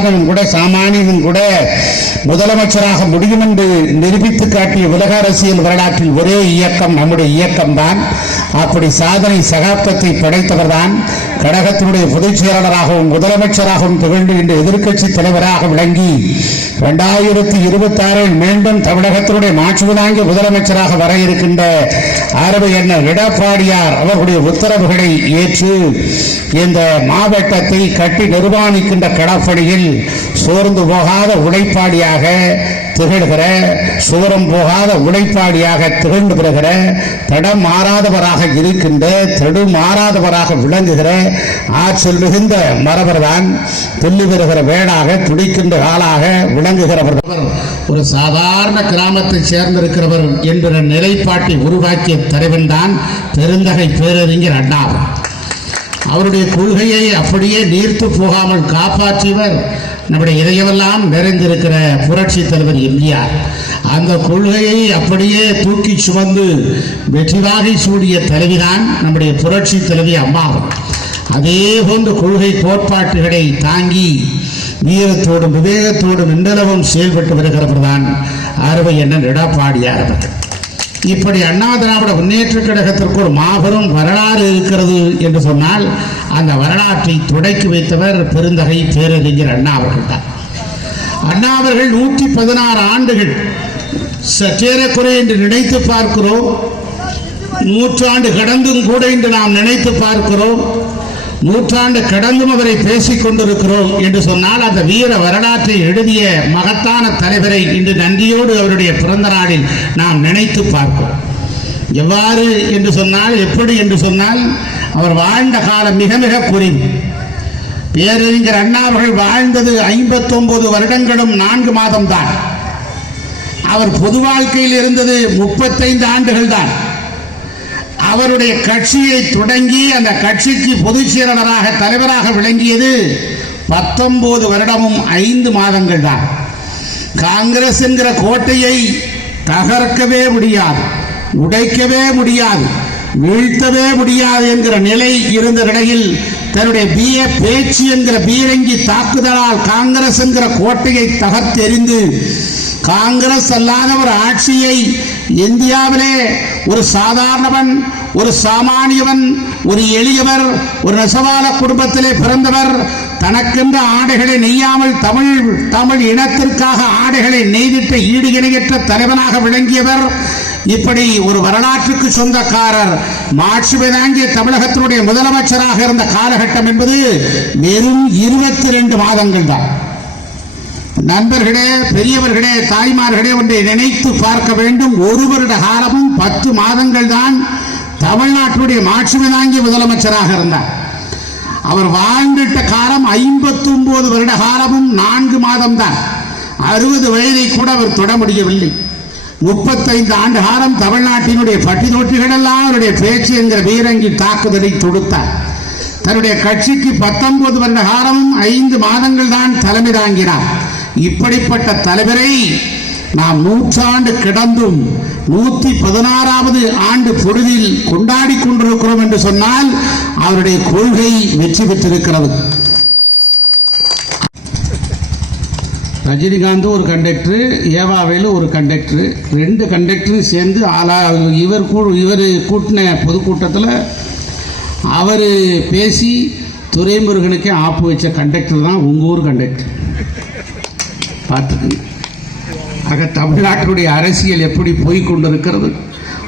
சாதாரணனும் கூட சாமானியனும் கூட முதலமைச்சராக முடியும் என்று நிரூபித்து காட்டிய உலக அரசியல் வரலாற்றில் ஒரே இயக்கம் நம்முடைய இயக்கம்தான். அப்படி சாதனை சகாப்தத்தை படைத்தவர்தான் கழகத்தினுடைய பொதுச் செயலாளராகவும் முதலமைச்சராகவும் திகழ்ந்து இன்று எதிர்க்கட்சி தலைவராக விளங்கி இரண்டாயிரத்தி இருபத்தி ஆறில் மீண்டும் தமிழகத்தினுடைய மாற்றுதாங்க முதலமைச்சராக வர இருக்கின்ற அரபு என்ன எடப்பாடியார் அவர்களுடைய உத்தரவுகளை ஏற்று இந்த மாவட்டத்தை கட்டி நிர்மாணிக்கின்ற கடப்பணியில் சோர்ந்து போகாத உழைப்பாடியாக திகழ்கிற சோரம் போகாத உழைப்பாடியாக திகழ்ந்து பெறுகிற தடம் மாறாதவராக இருக்கின்ற தடு மாறாதவராக விளங்குகிற ஆற்றல் மிகுந்த மரபர்தான் துள்ளி பெறுகிற வேடாக துடிக்கின்ற ஆளாக விளங்குகிறவர். ஒரு சாதாரண கிராமத்தை சேர்ந்திருக்கிறவர் என்ற நிலைப்பாட்டை உருவாக்கிய தலைவன் தான் பெருந்தகை பேரறிஞர் அண்ணா அவருடைய கொள்கையை அப்படியே நீர்த்து போகாமல் காப்பாற்றியவர் நம்முடைய இதயமெல்லாம் நிறைந்திருக்கிற புரட்சி தலைவர் எம்ஜிஆர். அந்த கொள்கையை அப்படியே தூக்கி சுமந்து வெற்றிவாகை சூடிய தலைவிதான் நம்முடைய புரட்சி தலைவி அம்மாவும். அதே போன்ற கொள்கை கோட்பாட்டுகளை தாங்கி வீரத்தோடும் விவேகத்தோடும் இன்றளவும் செயல்பட்டு வருகிறவர் தான் அறுவை என்ன எடப்பாடியார் அவர்கள். இப்படி அண்ணா திராவிட முன்னேற்ற கழகத்திற்கு ஒரு மாபெரும் வரலாறு இருக்கிறது என்று சொன்னால் அந்த வரலாற்றை தொடக்கி வைத்தவர் பெருந்தகை பேரறிஞர் அண்ணா அவர்கள் தான் அண்ணா அவர்கள் நூற்றி பதினாறு ஆண்டுகள் சற்றேறக்குறை என்று நினைத்து பார்க்கிறோம். நூற்றாண்டு கடந்தும் கூட இன்று நாம் நினைத்து பார்க்கிறோம். நூற்றாண்டு கடந்தும் அவரை பேசிக் கொண்டிருக்கிறோம் என்று சொன்னால் அந்த வீர வரலாற்றை எழுதிய மகத்தான தலைவரை இன்று நன்றியோடு அவருடைய பிறந்த நாளில் நாம் நினைத்து பார்ப்போம். எவ்வாறு என்று சொன்னால் எப்படி என்று சொன்னால் அவர் வாழ்ந்த காலம் மிக மிக குறைவு பேரறிஞர் அண்ணா அவர்கள் வாழ்ந்தது ஐம்பத்தொன்பது வருடங்களும் நான்கு மாதம்தான். அவர் பொது வாழ்க்கையில் இருந்தது முப்பத்தைந்து ஆண்டுகள் தான் அவருடைய கட்சியை தொடங்கி அந்த கட்சிக்கு பொதுச் செயலாளராக தலைவராக விளங்கியது பத்தொன்பது வருடமும் ஐந்து மாதங்கள் தான். காங்கிரஸ் என்கிற கோட்டையை தகர்க்கவே முடியாது உடைக்கவே முடியாது வீழ்த்தவே முடியாது என்கிற நிலை இருந்த நிலையில் தன்னுடைய பிய பேச்சு என்கிற பீரங்கி தாக்குதலால் காங்கிரஸ் என்கிற கோட்டையை தகர்த்தெறிந்து காங்கிரஸ் அல்லாத ஒரு ஆட்சியை இந்தியாவிலே ஒரு சாதாரணவன் ஒரு சாமானியவன் ஒரு எளியவர் ஒரு நெசவாள குடும்பத்திலே பிறந்தவர் தனக்கென்ற ஆடைகளை நெய்யாமல் தமிழ் தமிழ் இனத்திற்காக ஆடைகளை நெய்திட்ட ஈடு இணையற்ற தலைவனாக விளங்கியவர் இப்படி ஒரு வரலாற்றுக்கு சொந்தக்காரர் மாட்சிபதாங்கிய தமிழகத்தினுடைய முதலமைச்சராக இருந்த காலகட்டம் என்பது வெறும் இருபத்தி ரெண்டு மாதங்கள் தான். நண்பர்களே பெரியவர்களே தாய்மார்களே ஒன்றை நினைத்து பார்க்க வேண்டும். ஒரு வருட காலமும் பத்து மாதங்கள் தான். தமிழ்நாட்டுடைய மாட்சிமை தாங்கிய முதலமைச்சராக இருந்தார். அவர் வாழ்ந்துட்ட காலம் ஐம்பத்தி ஒன்பது வருட காலமும் நான்கு மாதம் தான் அறுபது வயதை கூட அவர் தொட முடியவில்லை. முப்பத்தைந்து ஆண்டு காலம் தமிழ்நாட்டினுடைய பட்டி தொட்டிகள் அவருடைய பேச்சு என்கிற வீரங்கி தாக்குதலை தொடுத்தார். தன்னுடைய கட்சிக்கு பத்தொன்பது வருட காலமும் ஐந்து மாதங்கள் தான் தலைமை தாங்கினார். இப்படிப்பட்ட தலைவரை நாம் நூற்றாண்டு கிடந்தும் நூத்தி பதினாறாவது ஆண்டு பொழுதில் கொண்டாடி கொண்டிருக்கிறோம் என்று சொன்னால் அவருடைய கொள்கை வெற்றி பெற்றிருக்கிறது. ரஜினிகாந்த் ஒரு கண்டக்டர் ஏவாவேலு ஒரு கண்டக்டர் ரெண்டு கண்டக்டரும் சேர்ந்து ஆளா இவர் கூ இவர் கூட்டின பொதுக்கூட்டத்தில் அவர் பேசி துரைமுருகனுக்கே ஆப்பு வச்ச கண்டக்டர் தான் உங்கள் ஊர் கண்டக்டர் பார்த்துக்கங்க. ஆக தமிழ்நாட்டினுடைய அரசியல் எப்படி போய்கொண்டிருக்கிறது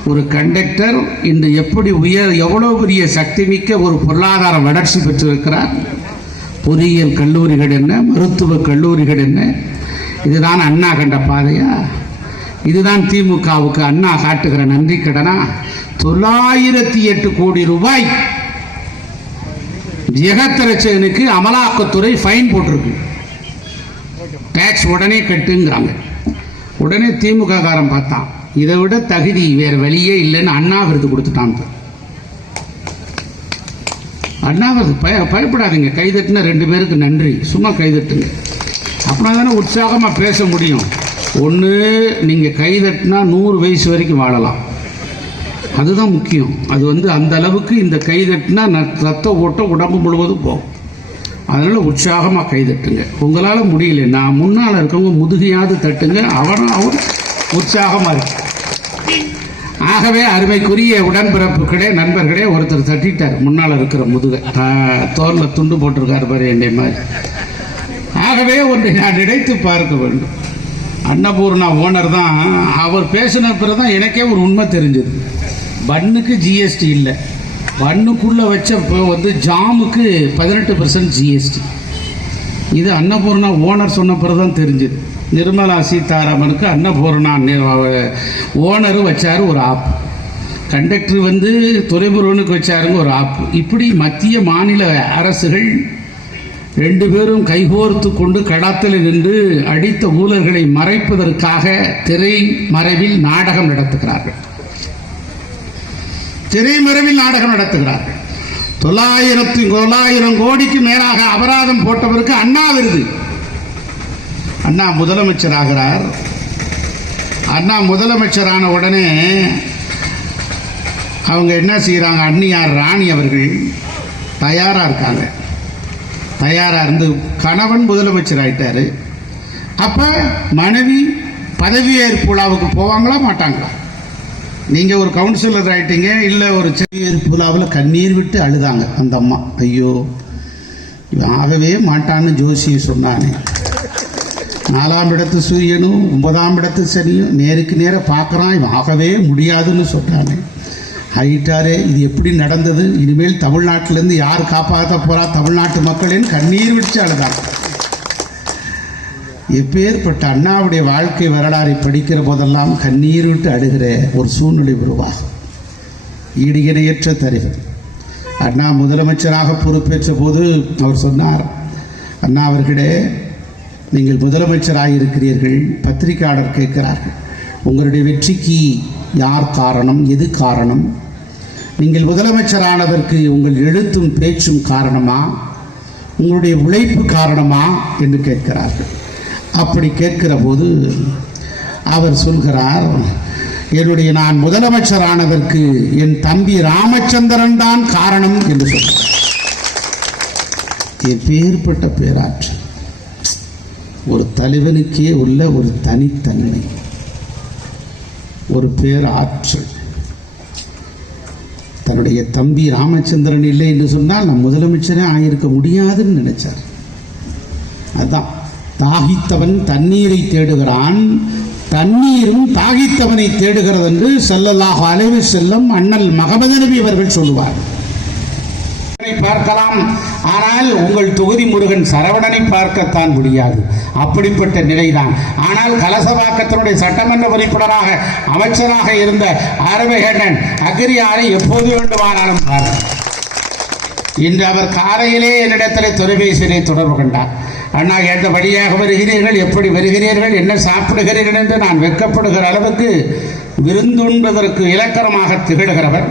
ஒரு கண்டக்டர் இன்று எப்படி உயர் எவ்வளோ பெரிய சக்தி மிக்க ஒரு பொருளாதார வளர்ச்சி பெற்றிருக்கிறார்? பொறியியல் கல்லூரிகள் என்ன? மருத்துவ கல்லூரிகள் என்ன? இதுதான் அண்ணா கண்ட பாதையா? இதுதான் திமுகவுக்கு அண்ணா காட்டுகிற நன்றி கடனா? தொள்ளாயிரத்தி எட்டு கோடி ரூபாய் ஜெகத்தரச்சனுக்கு அமலாக்கத்துறை ஃபைன் போட்டிருக்கு. டேக்ஸ் உடனே கட்டுங்கிறாங்க. உடனே திமுக காரன் பார்த்தான். இதை விட தகுதி வேற வழியே இல்லைன்னு அண்ணா விருது கொடுத்துட்டான். அண்ணா விருது பய பயப்படாதீங்க. கைதட்டின ரெண்டு பேருக்கு நன்றி. சும்மா கைதட்டுங்க அப்படின்னா தானே உற்சாகமாக பேச முடியும். ஒன்று நீங்கள் கைதட்டினா நூறு வயசு வரைக்கும் வாழலாம். அதுதான் முக்கியம். அது வந்து அந்த அளவுக்கு இந்த கைதட்டினா ரத்த ஓட்டம் உடம்பு முழுவதும் போகும். அதனால் உற்சாகமாக கைதட்டுங்க உங்களால் முடியல. நான் முன்னால் இருக்கவங்க முதுகையாவது தட்டுங்க. அவரும் அவர் உற்சாகமாக இருக்கு. ஆகவே அருமைக்குரிய உடன்பிறப்புகளே நண்பர்களே ஒருத்தர் தட்டிட்டார். முன்னால் இருக்கிற முதுகை. தோரில் துண்டு போட்டிருக்கார் பாரு என்னை மாதிரி. ஆகவே ஒன்றை நான் நினைத்து பார்க்க வேண்டும். அன்னபூர்ணா ஓனர் தான் அவர் பேசின பிறகு தான் எனக்கே ஒரு உண்மை தெரிஞ்சது. பண்ணுக்கு ஜிஎஸ்டி இல்லை. பண்ணுக்குள்ளே வச்ச இப்போ வந்து ஜாமுக்கு பதினெட்டு பர்சன்ட் ஜிஎஸ்டி இது அன்னபூர்ணா ஓனர் சொன்ன பிறகு தான் தெரிஞ்சுது. நிர்மலா சீதாராமனுக்கு அன்னபூர்ணா ஓனரு வச்சார் ஒரு ஆப். கண்டக்டர் வந்து துறைமுருகனுக்கு வச்சாருங்க ஒரு ஆப். இப்படி மத்திய மாநில அரசுகள் ரெண்டு பேரும் கைகோர்த்து கொண்டு களத்தில் நின்று அடித்த ஊழல்களை மறைப்பதற்காக திரை மறைவில் நாடகம் நடத்துகிறார்கள். திரைமறைவில் நாடகம் நடத்துகிறார்கள். தொள்ளாயிரத்தி தொள்ளாயிரம் கோடிக்கு மேலாக அபராதம் போட்டவருக்கு அண்ணா விருது. அண்ணா முதலமைச்சர் ஆகிறார் அண்ணா முதலமைச்சரான உடனே அவங்க என்ன செய்கிறாங்க அண்ணியார் ராணி அவர்கள் தயாராக இருக்காங்க. தயாராக இருந்து கணவன் முதலமைச்சர் ஆகிட்டார் அப்போ மனைவி பதவியேற்பு விழாவுக்கு போவாங்களா மாட்டாங்களா? நீங்கள் ஒரு கவுன்சிலர் ஆகிட்டீங்க இல்லை ஒரு செவியேற்பு புலாவில் கண்ணீர் விட்டு அழுதாங்க அந்த அம்மா. ஐயோ இவன் ஆகவே மாட்டான்னு ஜோசியை சொன்னானே. நாலாம் இடத்து சூரியனும் ஒன்பதாம் இடத்து சனியும் நேருக்கு நேராக பார்க்குறான் இவன் ஆகவே முடியாதுன்னு சொன்னானே. ஆயிட்டாரே இது எப்படி நடந்தது? இனிமேல் தமிழ்நாட்டிலேருந்து யார் காப்பாற்ற போகிறா தமிழ்நாட்டு மக்களின் கண்ணீர் விட்டு அழுதாங்க எப்பேற்பட்ட அண்ணாவுடைய வாழ்க்கை வரலாறை படிக்கிற போதெல்லாம் கண்ணீர் விட்டு அழுகிற ஒரு சூழ்நிலை உருவாகும். ஈடு இணையற்ற தலைவர் அண்ணா முதலமைச்சராக பொறுப்பேற்ற போது அவர் சொன்னார் அண்ணா அவர்களே நீங்கள் முதலமைச்சராக இருக்கிறீர்கள் பத்திரிகையாளர் கேட்கிறார்கள். உங்களுடைய வெற்றிக்கு யார் காரணம்? எது காரணம்? நீங்கள் முதலமைச்சரானதற்கு உங்கள் எழுத்தும் பேச்சும் காரணமா? உங்களுடைய உழைப்பு காரணமா? என்று கேட்கிறார்கள். அப்படி கேட்கிற போது அவர் சொல்கிறார் என்னுடைய நான் முதலமைச்சரானதற்கு என் தம்பி ராமச்சந்திரன் தான் காரணம் என்று சொல்கிறார். எப்பேற்பட்ட பேராற்றல். ஒரு தலைவனுக்கே உள்ள ஒரு தனித்தன்மை ஒரு பேராற்றல். தன்னுடைய தம்பி ராமச்சந்திரன் இல்லை என்று சொன்னால் நான் முதலமைச்சரே ஆயிருக்க முடியாதுன்னு நினைச்சார். அதான். தாகித்தவன் தண்ணீரை தேடுகிறான். தண்ணீரும் தாகித்தவனை தேடுகிறது என்று செல்லல்லாஹ் அலைவு செல்லும் அண்ணல் மகமது நபி அவர்கள் சொல்லுவார். பார்க்கலாம். ஆனால் உங்கள் தொகுதி முருகன் சரவணனை பார்க்கத்தான் முடியாது. அப்படிப்பட்ட நிலைதான். ஆனால் கலசவாக்கத்தினுடைய சட்டமன்ற உறுப்பினராக அமைச்சராக இருந்த அரவகண்ணன் அக்ரியாரை எப்போது வேண்டுமானாலும் பார்க்க இன்று அவர் காலையிலே என்னிடத்தில் தொலைபேசியிலே தொடர்பு கொண்டார். அண்ணா எந்த வழியாக வருகிறீர்கள்? எப்படி வருகிறீர்கள்? என்ன சாப்பிடுகிறீர்கள் என்று நான் வெட்கப்படுகிற அளவுக்கு விருந்துண்பதற்கு இலக்கணமாக திகழ்கிறவர்.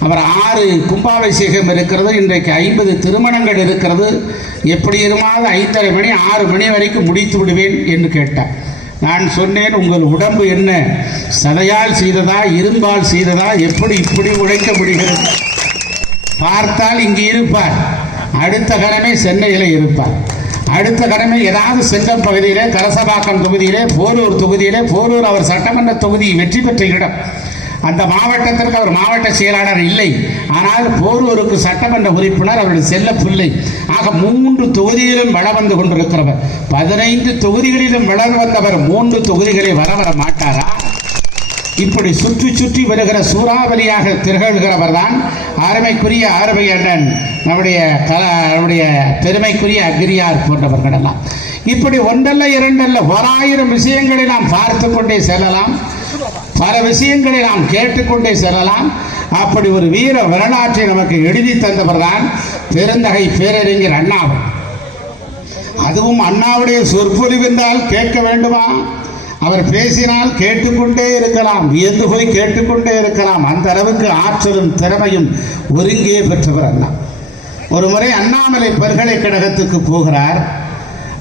அவர் ஆறு கும்பாபிஷேகம் இருக்கிறது இன்றைக்கு ஐம்பது திருமணங்கள் இருக்கிறது. எப்படி இருமாவது ஐந்தரை மணி ஆறு மணி வரைக்கும் முடித்து விடுவேன் என்று கேட்டார். நான் சொன்னேன் உங்கள் உடம்பு என்ன? சதையால் செய்ததா? இரும்பால் செய்ததா? எப்படி இப்படி உழைக்க முடிகிறது? பார்த்தால் இங்கு இருப்பார். அடுத்த கடமை சென்னையில் இருப்பார். அடுத்த கடமை ஏதாவது செங்கம் பகுதியிலே கலசபாக்கம் தொகுதியிலே போரூர் தொகுதியிலே போரூர் அவர் சட்டமன்ற தொகுதி வெற்றி பெற்ற இடம். அந்த மாவட்டத்திற்கு அவர் மாவட்ட செயலாளர் இல்லை. ஆனால் போரூருக்கு சட்டமன்ற உறுப்பினர் அவருடைய செல்ல பிள்ளை. ஆக மூன்று தொகுதியிலும் வள வந்து கொண்டிருக்கிறவர். பதினைந்து தொகுதிகளிலும் வளர் வந்தவர் மூன்று தொகுதிகளை வர வர மாட்டாரா? இப்படி சுற்றி சுற்றி வருகிற சூறாவளியாக திகழ்கிறவர் தான் அருமைக்குரிய அருமை அண்ணன் நம்முடைய கல நம்முடைய பெருமைக்குரிய அக்ரியார் போன்றவர்கள் எல்லாம் இப்படி ஒன்றல்ல இரண்டல்ல ஓராயிரம் விஷயங்களை நாம் பார்த்து கொண்டே செல்லலாம். பல விஷயங்களை நாம் கேட்டுக்கொண்டே செல்லலாம். அப்படி ஒரு வீர வரலாற்றை நமக்கு எழுதி தந்தவர் தான் பெருந்தகை பேரறிஞர் அண்ணா அதுவும் அண்ணாவுடைய சொற்பொழிவென்றால் கேட்க வேண்டுமா? அவர் பேசினால் கேட்டுக்கொண்டே இருக்கலாம் வியந்து போய் கேட்டுக்கொண்டே இருக்கலாம். அந்த அளவுக்கு ஆற்றலும் திறமையும் ஒருங்கே பெற்றவர் அண்ணா. ஒரு முறை அண்ணாமலை பல்கலைக்கழகத்துக்கு போகிறார்.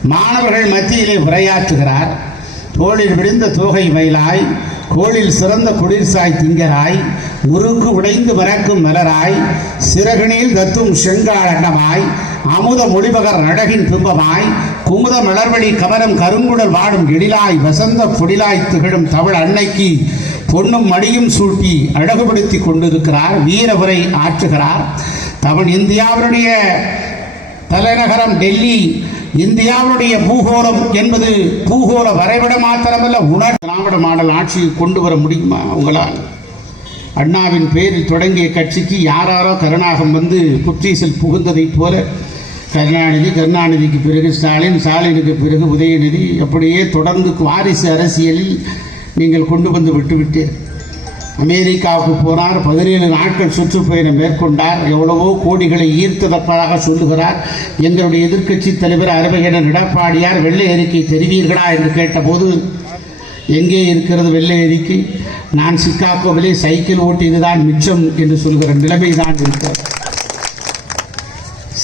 மாணவர்கள் மத்தியிலே உரையாற்றுகிறார். தோளில் விழுந்த தோகை மயிலாய் கோளில் சிறந்த குளிர்சாய் திங்கராய் முறுக்கு உடைந்து மறக்கும் மலராய் சிறகுனில் தத்தும் செங்கால் அண்டமாய் அமுத மொழிபகர் அழகின் பிம்பமாய் குமுத மலர்வழி கமலம் கருங்குடல் வாடும் எழிலாய் வசந்த பொடிலாய் திகழும் தமிழ் அன்னைக்கு பொன்னும் மடியும் சூட்டி அழகுபடுத்தி கொண்டிருக்கிறார். வீரபுரை ஆற்றுகிறார். தமிழ் இந்தியாவினுடைய தலைநகரம் டெல்லி இந்தியாவுடைய பூகோளம் என்பது பூகோள வரைபடம் மாத்திரமல்ல உணர் திராவிட மாடல் ஆட்சியை கொண்டு வர முடியுமா உங்களால்? அண்ணாவின் பேரில் தொடங்கிய கட்சிக்கு யாராரோ கருணாகம் வந்து புற்றீசில் புகுந்ததைப் போல கருணாநிதி கருணாநிதிக்கு பிறகு ஸ்டாலின் ஸ்டாலினுக்கு பிறகு உதயநிதி அப்படியே தொடர்ந்து வாரிசு அரசியலில் நீங்கள் கொண்டு வந்து விட்டுவிட்டீர்கள் அமெரிக்காவுக்கு போனார் பதினேழு நாட்கள் சுற்றுப்பயணம் மேற்கொண்டார். எவ்வளவோ கோடிகளை ஈர்த்ததற்காக சொல்லுகிறார். எங்களுடைய எதிர்க்கட்சி தலைவர் அரவகேடன் எடப்பாடியார் வெள்ளை அறிக்கை தெரிவீர்களா? என்று கேட்டபோது எங்கே இருக்கிறது வெள்ளை அறிக்கை? நான் சிக்காகோவிலே சைக்கிள் ஓட்டியதுதான் மிச்சம் என்று சொல்கிற நிலைமை தான் இருக்கிறது.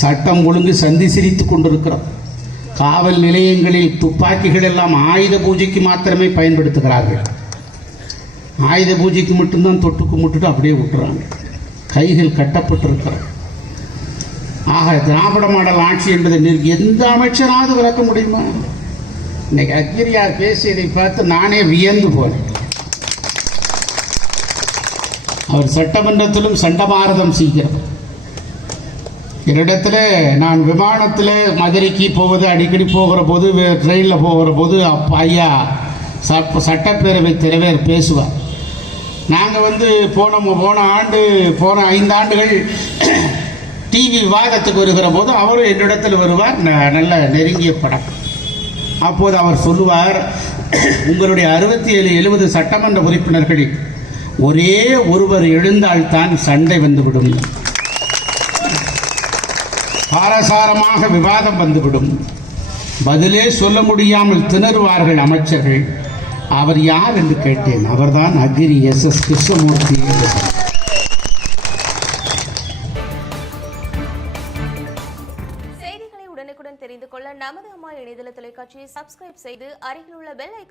சட்டம் ஒழுங்கு சந்தி சிரித்துக் கொண்டிருக்கிறோம். காவல் நிலையங்களில் துப்பாக்கிகள் எல்லாம் ஆயுத பூஜைக்கு மாத்திரமே பயன்படுத்துகிறார்கள். ஆயுத பூஜைக்கு மட்டும்தான் தொட்டு கும்பிட்டுட்டு அப்படியே விட்டுறாங்க. கைகள் கட்டப்பட்டிருக்கிறது. ஆக திராவிட மாடல் ஆட்சி என்பதை எந்த அமைச்சராவது விளக்க முடியுமா? இன்னைக்கு அக்கிரியார் பேசியதை பார்த்து நானே வியந்து போனேன். அவர் சட்டமன்றத்திலும் சண்டமாரதம் செய்கிறார். என்னிடத்தில் நான் விமானத்தில் மதுரைக்கு போவது அடிக்கடி போகிற போது ட்ரெயினில் போகிற போது அப்பா ஐயா சட்டப்பேரவை தலைவர் பேசுவார். நாங்கள் வந்து போன போன ஆண்டு போன ஐந்து ஆண்டுகள் டிவி விவாதத்துக்கு வருகிற போது அவரும் என்னிடத்தில் வருவார். ந- நல்ல நெருங்கிய படம். அப்போது அவர் சொல்லுவார் உங்களுடைய அறுபத்தி ஏழு எழுபது சட்டமன்ற உறுப்பினர்களில் ஒரே ஒருவர் எழுந்தால்தான் சண்டை வந்துவிடும். பாரசாரமாக விவாதம் வந்துவிடும். பதிலே சொல்ல முடியாமல் திணறுவார்கள் அமைச்சர்கள். அவர் யார் என்று கேட்டேன் அவர்தான் அக்ரி எஸ் எஸ் கிருஷ்ணமூர்த்தி என்று சொன்னார். செய்திகளை உடனுக்குடன் தெரிந்து கொள்ள நமது அம்மா இணையதள தொலைக்காட்சியை சப்ஸ்கிரைப் செய்து அருகில் உள்ள பெல் ஐக்கான்